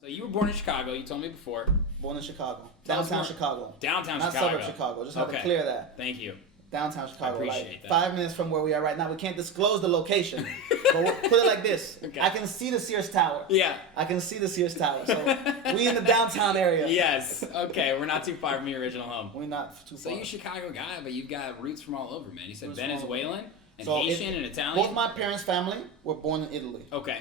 So you were born in Chicago. You told me before. Born in Chicago. Tell us Downtown more. Chicago. Downtown Not Chicago. suburb Chicago. Just have to Okay. clear that. Thank you. Downtown Chicago. appreciate Like that. 5 minutes from where we are right now. We can't disclose the location. But we'll put it like this. Okay. I can see the Sears Tower. Yeah. I can see the Sears Tower. So we in the downtown area. Yes. Okay. We're not too far from your original home. We're not too So far. you're a Chicago guy, but you've got roots from all over, man. You said Roots from all over. Venezuelan and So Haitian and Italian. Both my parents' family were born in Italy. Okay.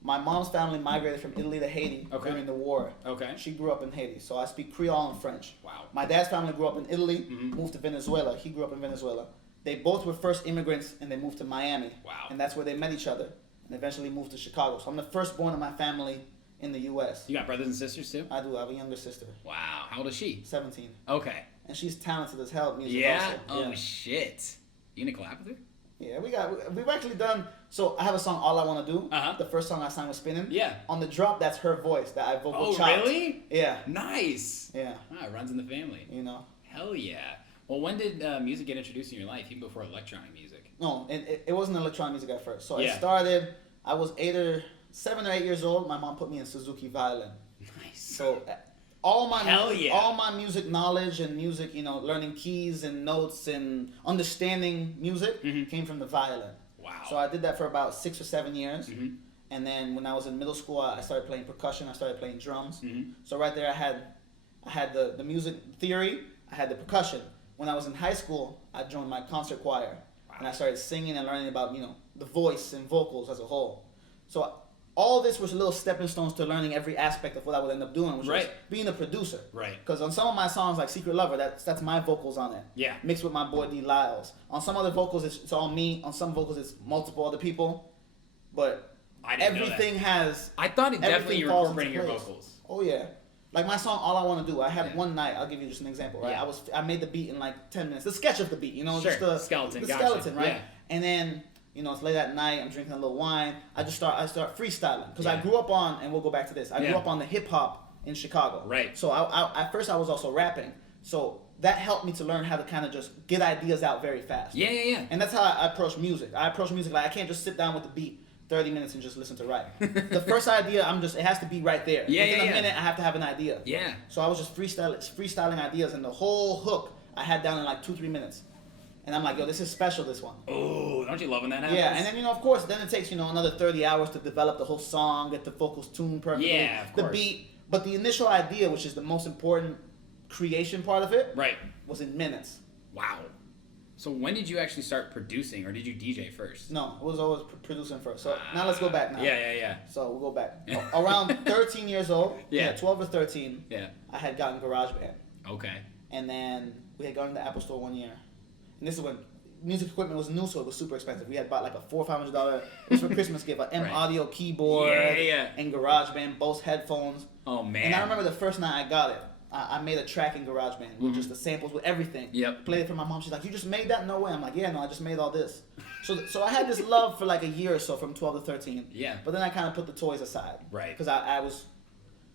My mom's family migrated from Italy to Haiti Okay. during the war. Okay. She grew up in Haiti, so I speak Creole and French. Wow. My dad's family grew up in Italy, Mhm. moved to Venezuela. He grew up in Venezuela. They both were first immigrants, and they moved to Miami. Wow. And that's where they met each other, and eventually moved to Chicago. So I'm the firstborn of my family in the U.S. You got brothers and sisters too? I do. I have a younger sister, Wow. How old is she? 17, Okay. and she's talented as hell at music. Yeah. Also. Oh Yeah. shit. You gonna collab with her? Yeah, we've actually done. So I have a song, All I Wanna Do. Uh-huh. The first song I sang was Spinning. Yeah. On the drop, that's her voice that I vocal Oh chopped. really? Yeah. Nice. Yeah. Ah, it runs in the family. You know. Hell yeah. Well, when did music get introduced in your life, even before electronic music? No, it wasn't electronic music at first. So Yeah. I was 7 or 8 years old. My mom put me in Suzuki violin. Nice. So all my Hell yeah. all my music knowledge and music, learning keys and notes and understanding music Mhm. came from the violin. Wow. So I did that for about 6 or 7 years. Mhm. And then when I was in middle school, I started playing percussion. I started playing drums. Mhm. So right there, I had the music theory. I had the percussion. When I was in high school, I joined my concert choir, and I started singing and learning about the voice and vocals as a whole. So all this was little stepping stones to learning every aspect of what I would end up doing, which was Right. being a producer. Right. Because on some of my songs, like Secret Lover, that's my vocals on it. Yeah. Mixed with my boy D Lyles. On some other vocals, it's all me. On some vocals, it's multiple other people. But I didn't know that. everything has. I thought it definitely everything you were falls into incorporating your place. vocals. Oh yeah. Like my song All I Want to Do, I had Yeah. one night, I'll give you just an example, right? Yeah. I made the beat in like 10 minutes. The sketch of the beat, Sure. just the Skeleton, The gotcha. skeleton, right? Yeah. And then, it's late at night, I'm drinking a little wine. I start freestyling because I Yeah. grew up on, and we'll go back to this. I grew Yeah. up on the hip hop in Chicago. Right. So at first I was also rapping. So that helped me to learn how to kind of just get ideas out very fast. Yeah, yeah, yeah. And that's how I approach music. I approach music like I can't just sit down with the beat 30 minutes and just listen to write. The first idea, it has to be right there. Yeah, Within yeah, a yeah. minute, I have to have an idea. Yeah. So I was just freestyling ideas, and the whole hook I had down in like 2-3 minutes. And I'm like, yo, this is special, this one. Oh, don't you love when that happens? Yeah, and then, of course, then it takes, another 30 hours to develop the whole song, get the vocals tuned perfectly. Yeah, of the course. beat. But the initial idea, which is the most important creation part of it, Right. was in minutes. Wow. So when did you actually start producing, or did you DJ first? No, it was always producing first. So now let's go back now. Yeah, yeah, yeah. So we'll go back. Around 13 years old, Yeah. 12 or 13, Yeah. I had gotten GarageBand. Okay. And then we had gone to the Apple Store one year. And this is when music equipment was new, so it was super expensive. We had bought like a $400 or $500, it was for Christmas gift, an M Right. Audio keyboard Yeah. and GarageBand, Bose headphones. Oh man. And I remember the first night I got it, I made a track in GarageBand with just the samples, with everything. Yep. Played it for my mom. She's like, "You just made that? No way." I'm like, "Yeah, no, I just made all this." So I had this love for like a year or so from 12 to 13. Yeah. But then I kind of put the toys aside. Right. Because I was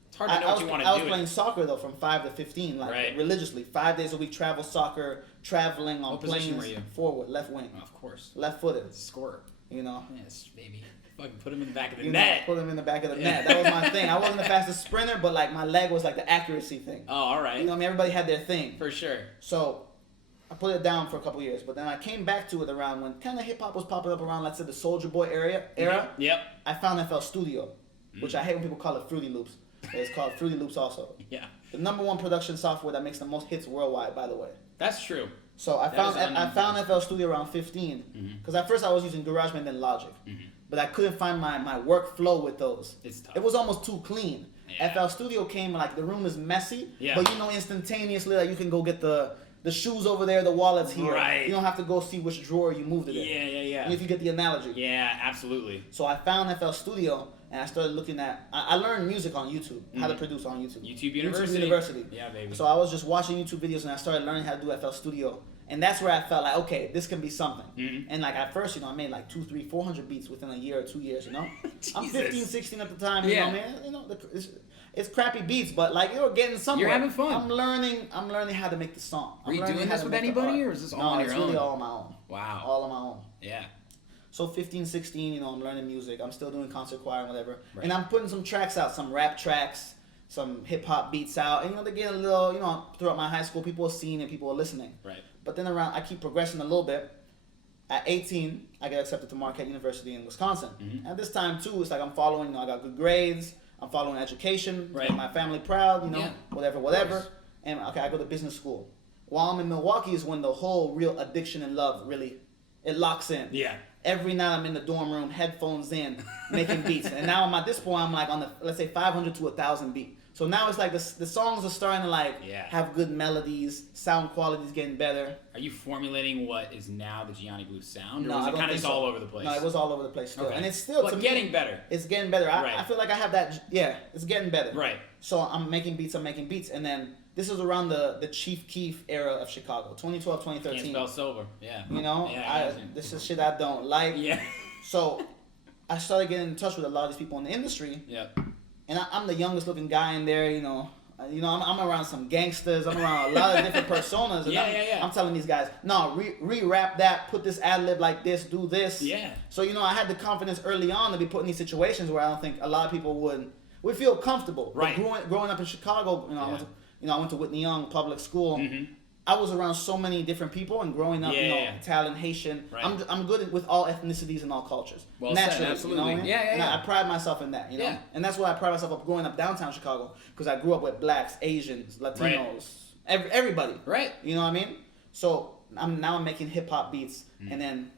It's hard to know what you want to do. I was playing soccer though from 5 to 15, like Right. religiously, 5 days a week, travel soccer, traveling on What position planes. were you? Forward, left wing, Oh, of course. left footed. Scorer. You know, Yes, baby. Fucking put him in the back of the You net. put them in the back of the Yeah. net. That was my thing. I wasn't the fastest sprinter, but like my leg was like the accuracy thing. Oh, all right. You know, what I mean, everybody had their thing. For sure. So I put it down for a couple years, but then I came back to it around when kind of hip hop was popping up around, let's say, the Soldier Boy era. Yep. I found FL Studio, which I hate when people call it Fruity Loops. But it's called Fruity Loops also. Yeah. The #1 production software that makes the most hits worldwide, by the way. That's true. So I That found is FL Studio around 15 because at first I was using GarageBand and Logic, but I couldn't find my workflow with those. It's tough. It was almost too clean. Yeah. FL Studio came like the room is messy, Yeah. but instantaneously like you can go get the shoes over there, the wallets here. Right. You don't have to go see which drawer you moved it in. Yeah, yeah, yeah. If you get the analogy. Yeah, absolutely. So I found FL Studio and I started looking at. I learned music on YouTube, how to produce on YouTube. YouTube University. University. Yeah, baby. So I was just watching YouTube videos and I started learning how to do FL Studio. And that's where I felt like, okay, this can be something. Mhm. And like at first, I made like 200, 300, 400 beats within a year or 2 years, I'm Jesus. 15, 16 at the time, Yeah. man. It's crappy beats, but like you're getting somewhere. You're having fun. I'm learning how to make the song. Were you learning doing how this to with make the anybody, art. or is this all no, on your it's own? really all on my own. Wow. All on my own. Yeah. So 15, 16, you know, I'm learning music. I'm still doing concert choir and whatever. Right. And I'm putting some tracks out, some rap tracks, some hip hop beats out. And, you know, they get a little, you know, throughout my high school, people are seeing it, people are listening. Right. But then I keep progressing a little bit. At 18, I get accepted to Marquette University in Wisconsin. Mm-hmm. At this time, too, it's like I'm following, you know, I got good grades. I'm following education. Right. Make my family proud, you know, Yeah. whatever. And, okay, I go to business school. While I'm in Milwaukee is when the whole real addiction and love really, it locks in. Yeah. Every night I'm in the dorm room, headphones in, making beats. And now I'm at this point, I'm like on the, let's say 500 to 1,000 beat. So now it's like the songs are starting to like have good melodies, sound quality is getting better. Are you formulating what is now the Gianni Blu sound? Or No, was I it don't kind of think just so. all over the place? No, it was all over the place still. Okay. And it's still, but to getting me, better. it's getting better. Right. I feel like I have that, it's getting better. Right. So I'm making beats. And then this is around the Chief Keef era of Chicago, 2012, 2013. Can't spell sober. Yeah. You know, Yeah, this is shit I don't like. Yeah. So I started getting in touch with a lot of these people in the industry. Yep. And I'm the youngest looking guy in there, you know. I'm around some gangsters. I'm around a lot of different personas. And I'm telling these guys, no, re-rap that, put this ad-lib like this, do this. Yeah. So, you know, I had the confidence early on to be put in these situations where I don't think a lot of people would feel comfortable. Right. But growing up in Chicago, you know, I went to Whitney Young public school. Mm-hmm. I was around so many different people, and growing up, you know, Italian, Haitian. Right. I'm good with all ethnicities and all cultures. Well naturally, said, absolutely. You know what I mean? Yeah. And I pride myself in that, you know. Yeah. And that's why I pride myself up growing up downtown Chicago, because I grew up with blacks, Asians, Latinos, everybody. Right. You know what I mean? So I'm making hip hop beats, and then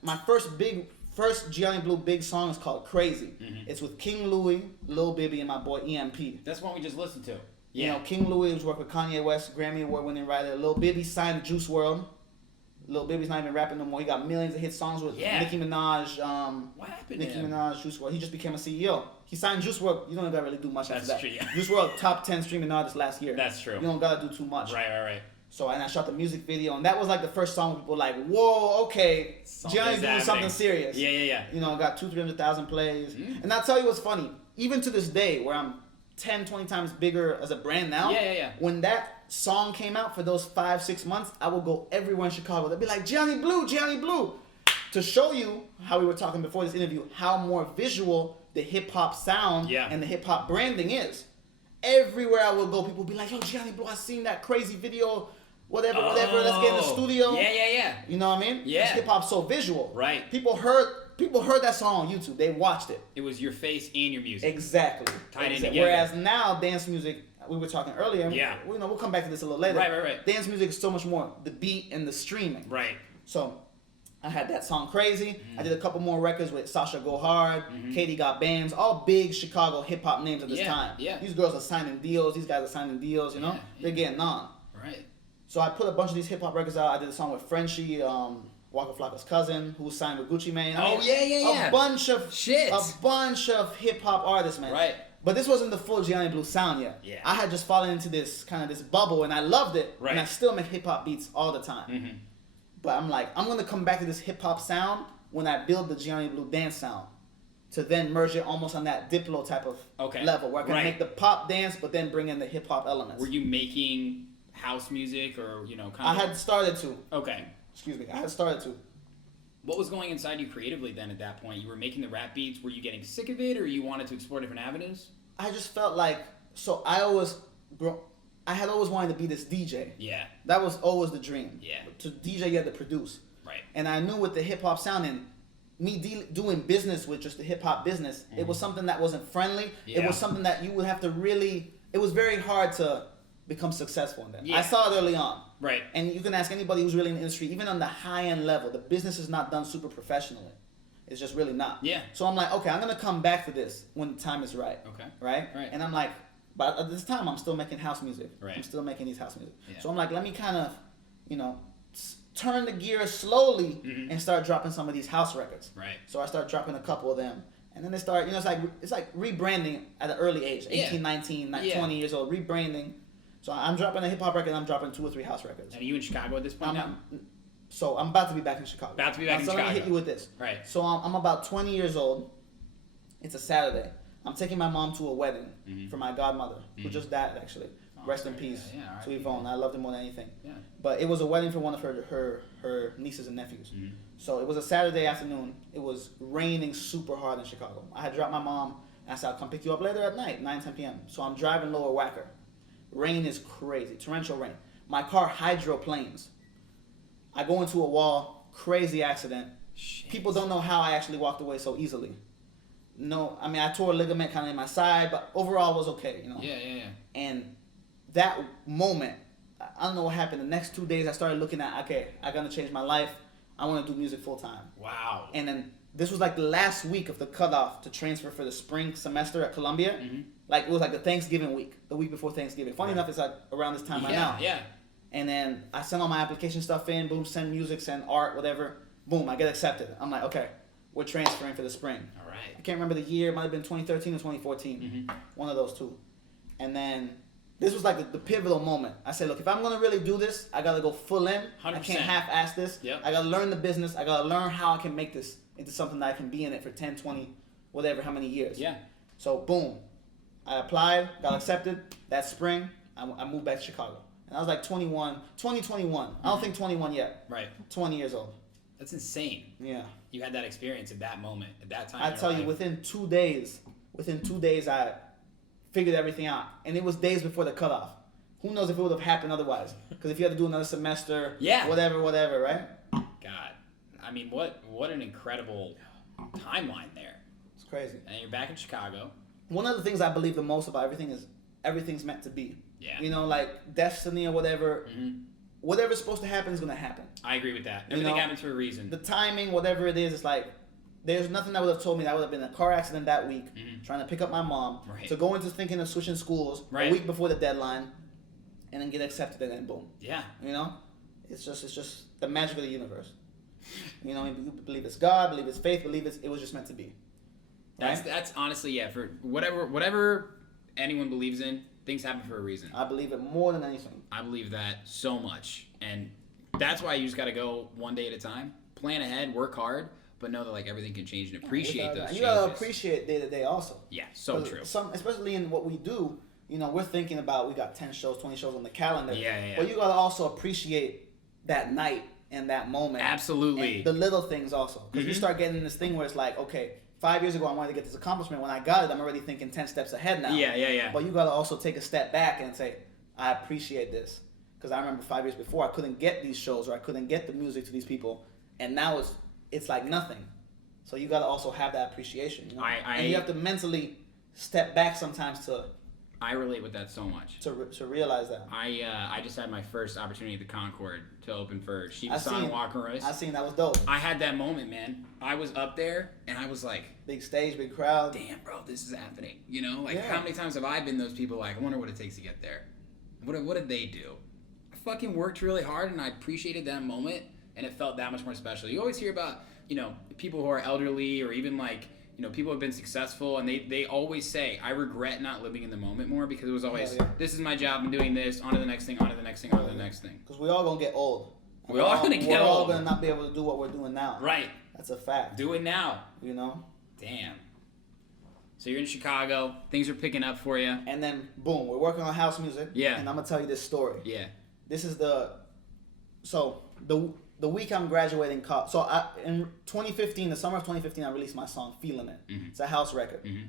my first Gianni Blu big song is called Crazy. Mm-hmm. It's with King Louie, Lil Bibby, and my boy EMP. That's one we just listened to. You Yeah. know, King Louie was working with Kanye West, Grammy Award winning writer. Lil Bibby signed to Juice WRLD. Lil Bibby's not even rapping no more. He got millions of hit songs with Nicki Minaj. What happened Nicki to him? Minaj, Juice WRLD. He just became a CEO. He signed Juice WRLD. You don't gotta really do much after that. True, yeah. Juice WRLD top 10 streaming artist last year. That's true. You don't gotta do too much. Right. So and I shot the music video, and that was like the first song where people were like, whoa, okay, Gianni doing something serious. Yeah. You know, got 200,000-300,000 plays. And I'll tell you what's funny. Even to this day, where I'm 10, 20 times bigger as a brand now. Yeah. When that song came out for those 5-6 months, I would go everywhere in Chicago. They'd be like, Gianni Blu. To show you how we were talking before this interview, how more visual the hip hop sound and the hip hop branding is. Everywhere I would go, people would be like, yo, Gianni Blu, I seen that crazy video, whatever, let's get in the studio. Yeah. You know what I mean? Yeah. Hip hop's so visual. Right. People heard that song on YouTube. They watched it. It was your face and your music. Exactly. Tied in together. Whereas now, dance music, we were talking earlier. Yeah. You know, we'll come back to this a little later. Right. Dance music is so much more the beat and the streaming. Right. So, I had that song Crazy. I did a couple more records with Sasha Go Hard, Katie Got Bands, all big Chicago hip hop names at this time. Yeah. These girls are signing deals. These guys are signing deals. You know, they're getting on. Right. So I put a bunch of these hip hop records out. I did a song with Frenchie, Waka Flocka's cousin, who was signed with Gucci Mane. Yeah. A bunch of hip hop artists, man. Right. But this wasn't the full Gianni Blu sound yet. Yeah. I had just fallen into this kind of this bubble, and I loved it. Right. And I still make hip hop beats all the time. Mm-hmm. But I'm like, I'm gonna come back to this hip hop sound when I build the Gianni Blu dance sound, to then merge it almost on that Diplo type of level, where I can make the pop dance, but then bring in the hip hop elements. Were you making house music, or I had started to. Okay. Excuse me. I had started to. What was going inside you creatively then at that point? You were making the rap beats. Were you getting sick of it, or you wanted to explore different avenues? I just felt like, I had always wanted to be this DJ. Yeah. That was always the dream. Yeah. To DJ, you had to produce. Right. And I knew with the hip hop sound and me doing business with just the hip hop business, it was something that wasn't friendly. Yeah. It was something that you would have to really. It was very hard to become successful in that. Yeah. I saw it early on. Right. And you can ask anybody who's really in the industry, even on the high end level, the business is not done super professionally. It's just really not. Yeah. So I'm like, okay, I'm gonna come back to this when the time is right. Okay. Right. Right. And I'm like, but at this time, I'm still making house music. Right. I'm still making these house music. Yeah. So I'm like, let me kind of, turn the gear slowly and start dropping some of these house records. Right. So I start dropping a couple of them. And then they start, it's like rebranding at an early age, 18, 19, 20 years old, rebranding. So I'm dropping a hip hop record, and I'm dropping 2 or 3 house records. And are you in Chicago at this point now? So I'm about to be back in Chicago. About to be back in Chicago. So let me hit Chicago. you with this. Right. So I'm about 20 years old. It's a Saturday. I'm taking my mom to a wedding for my godmother, who just died actually. Rest in peace Yeah, to Yvonne. I loved her more than anything. Yeah. But it was a wedding for one of her nieces and nephews. Mm-hmm. So it was a Saturday afternoon. It was raining super hard in Chicago. I had dropped my mom, and I said, I'll come pick you up later at night, 9, 10 p.m. So I'm driving Lower Wacker. Rain is crazy, torrential rain. My car hydroplanes. I go into a wall, crazy accident. Shit. People don't know how I actually walked away so easily. No, I mean, I tore a ligament kind of in my side, but overall it was okay, you know? Yeah. And that moment, I don't know what happened. The next 2 days, I started looking at, okay, I gotta change my life. I want to do music full time. Wow. And then this was like the last week of the cutoff to transfer for the spring semester at Columbia. Mm-hmm. Like it was like the Thanksgiving week, the week before Thanksgiving. Funny enough, it's like around this time right now. Yeah. And then I sent all my application stuff in. Boom, send music, send art, whatever. Boom, I get accepted. I'm like, okay, we're transferring for the spring. All right. I can't remember the year. It might have been 2013 or 2014. Mm-hmm. One of those two. And then this was like the pivotal moment. I said, look, if I'm going to really do this, I got to go full in. 100%. I can't half-ass this. Yep. I got to learn the business. I got to learn how I can make this into something that I can be in it for 10, 20, whatever, how many years. Yeah. So, boom. I applied, got accepted. That spring, I moved back to Chicago. And I was like 2021. I don't think 21 yet. Right. 20 years old. That's insane. Yeah. You had that experience at that moment, at that time. I tell you, within 2 days, I figured everything out. And it was days before the cutoff. Who knows if it would have happened otherwise? Because if you had to do another semester, whatever, right? God, I mean, what an incredible timeline there. It's crazy. And you're back in Chicago. One of the things I believe the most about everything is everything's meant to be. Yeah. You know, like destiny or whatever. Mm-hmm. Whatever's supposed to happen is going to happen. I agree with that. Everything happens for a reason. The timing, whatever it is, it's like there's nothing that would have told me that I would have been in a car accident that week, trying to pick up my mom, to go into thinking of switching schools a week before the deadline, and then get accepted, and then boom. Yeah. You know, it's just the magic of the universe. You know, you believe it's God, believe it's faith, believe it was just meant to be. Right? That's honestly, yeah, for whatever anyone believes in, things happen for a reason. I believe it more than anything. I believe that so much, and that's why you just got to go one day at a time, plan ahead, work hard, but know that like everything can change and appreciate those changes. You gotta appreciate day to day also. Yeah, so true. Especially in what we do, you know, we're thinking about we got 10 shows, 20 shows on the calendar. Yeah. But you gotta also appreciate that night and that moment. Absolutely. And the little things also, because you start getting this thing where it's like, okay, 5 years ago I wanted to get this accomplishment. When I got it, I'm already thinking 10 steps ahead now. Yeah. But you gotta also take a step back and say, I appreciate this. Because I remember 5 years before, I couldn't get these shows or I couldn't get the music to these people. And now it's like nothing. So you got to also have that appreciation. You know? And you have to mentally step back sometimes to... I relate with that so much. To realize that. I just had my first opportunity at the Concord to open for Shiva San Walker Royce. I seen that was dope. I had that moment, man. I was up there and I was like... Big stage, big crowd. Damn, bro, this is happening. You know? Like, how many times have I been those people like, I wonder what it takes to get there? What did they do? I fucking worked really hard and I appreciated that moment and it felt that much more special. You always hear about, you know, people who are elderly or even like, you know, people who have been successful and they always say, I regret not living in the moment more because it was always, this is my job, I'm doing this, on to the next thing, on to the next thing, on to the next thing. Because we all going to get old. We're all going to get old. We're all going to not be able to do what we're doing now. Right. That's a fact. Do it now. You know? Damn. So you're in Chicago, things are picking up for you. And then, boom, we're working on house music. Yeah. And I'm going to tell you this story. Yeah. This is the week I'm graduating college. So in 2015, the summer of 2015, I released my song "Feeling It." Mm-hmm. It's a house record. Mm-hmm.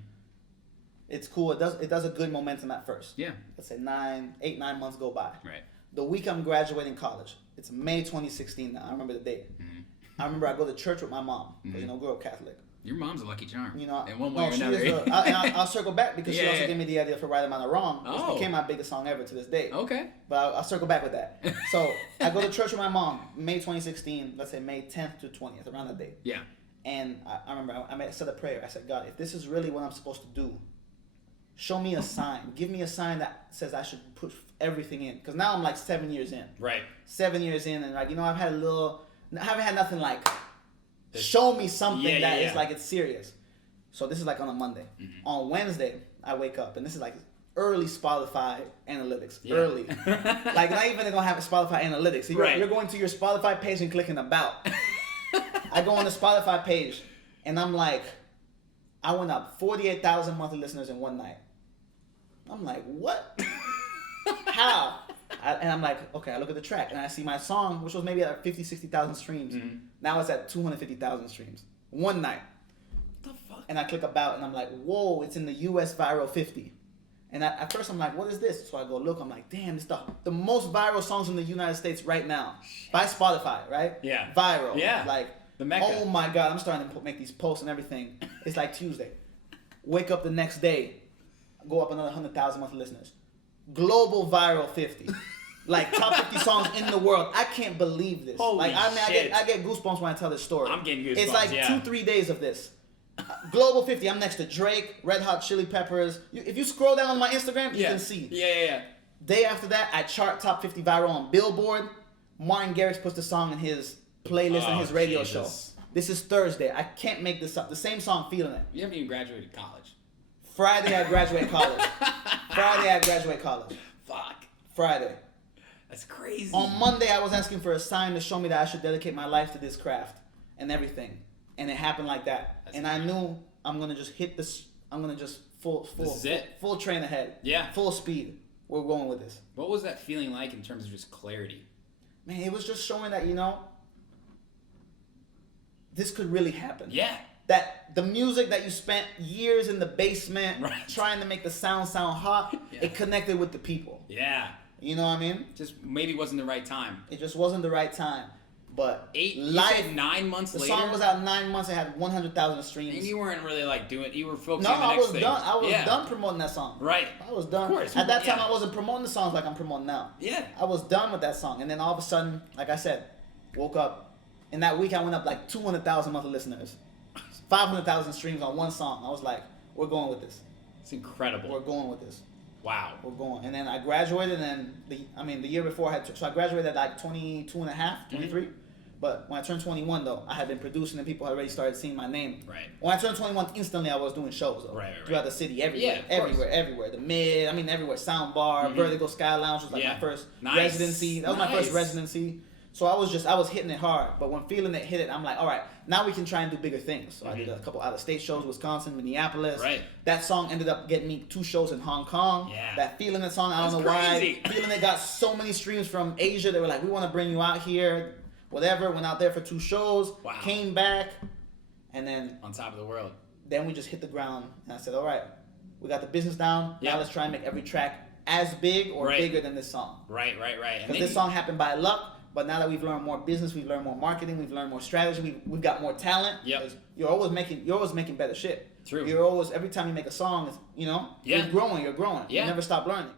It's cool. It does a good momentum at first. Yeah. Let's say 8, 9 months go by. Right. The week I'm graduating college, it's May 2016 now. I remember the date. Mm-hmm. I remember I go to church with my mom. Mm-hmm. You know, grew up Catholic. Your mom's a lucky charm. You know, in one way or another. I'll circle back because she also gave me the idea for "Right Amount of Wrong," which became my biggest song ever to this day. Okay. But I'll circle back with that. So I go to church with my mom, May 2016. Let's say May 10th to 20th, around that date. Yeah. And I remember I said a prayer. I said, God, if this is really what I'm supposed to do, show me a sign. Give me a sign that says I should put everything in. Because now I'm like 7 years in. Right. 7 years in, and like, you know, I haven't had nothing like, show me something that is like it's serious. So this is like on a Monday. Mm-hmm. On Wednesday, I wake up, and this is like early Spotify analytics. Yeah. Early. Like, not even gonna have a Spotify analytics. So you're going to your Spotify page and clicking about. I go on the Spotify page, and I'm like, I went up 48,000 monthly listeners in one night. I'm like, what? How? And I'm like, okay, I look at the track and I see my song, which was maybe at 50, 60,000 streams. Mm-hmm. Now it's at 250,000 streams. One night. What the fuck? And I click about and I'm like, whoa, it's in the US Viral 50. And at first I'm like, what is this? So I go look, I'm like, damn, it's the most viral songs in the United States right now. By Spotify, right? Yeah. Viral. Yeah. Like, the Mecca. oh my God, I'm starting to make these posts and everything. It's like Tuesday. Wake up the next day, go up another 100,000 monthly listeners. Global Viral 50. Like top 50 songs in the world. I can't believe this. Holy like I mean, shit. I get goosebumps when I tell this story. I'm getting goosebumps. It's like 2-3 days of this. Global 50. I'm next to Drake, Red Hot Chili Peppers. If you scroll down on my Instagram, you can see. Yeah. Day after that, I chart top 50 viral on Billboard. Martin Garrix puts the song in his playlist and his radio show. This is Thursday. I can't make this up. The same song, Feeling It. You haven't even graduated college. Friday, I graduate college. Fuck. Friday. That's crazy. On Monday, I was asking for a sign to show me that I should dedicate my life to this craft and everything. And it happened like that. That's and incredible. I knew I'm going to just hit this. I'm going to just This is it. full train ahead. Yeah. Full speed. We're going with this. What was that feeling like in terms of just clarity? Man, it was just showing that, this could really happen. Yeah. That the music that you spent years in the basement Right. trying to make the sound hot, Yeah. it connected with the people. Yeah. You know what I mean? Just maybe wasn't the right time. It just wasn't the right time. But You said 9 months the later. song was out 9 months. It had 100,000 streams. And you weren't really like doing. You were focusing No, on the I next was thing. done. I was Yeah. done promoting that song. Right. I was done. Of course. At that time, Yeah. I wasn't promoting the songs like I'm promoting now. Yeah. I was done with that song, and then all of a sudden, like I said, woke up. In that week, I went up like 200,000 monthly listeners, 500,000 streams on one song. I was like, we're going with this. It's incredible. We're going with this. Wow. We're going. And then I graduated, and the year before so I graduated at like 22 and a half, 23. But when I turned 21, though, I had been producing and people had already started seeing my name. Right. When I turned 21, instantly I was doing shows, though. Right. Throughout the city, everywhere. Yeah, of course. everywhere. The Mid, everywhere. Soundbar, Vertigo Sky Lounge was like my first residency. That was my first residency. So I was hitting it hard. But when Feeling It hit it, I'm like, all right, now we can try and do bigger things. So I did a couple out-of-state shows, Wisconsin, Minneapolis. Right. That song ended up getting me 2 shows in Hong Kong. Yeah. That Feeling It song, I don't That's know crazy. why. Feeling It got so many streams from Asia. They were like, we want to bring you out here. Whatever. Went out there for 2 shows. Wow. Came back. And then On top of the world. we just hit the ground. And I said, all right, we got the business down. Yeah. Now let's try and make every track as big or Right. bigger than this song. Right. And Because this song happened by luck. But now that we've learned more business, we've learned more marketing, we've learned more strategy, we've got more talent. Yep. 'Cause you're always making better shit. True. You're always, every time you make a song, Yeah. you're growing. Yeah. You never stop learning.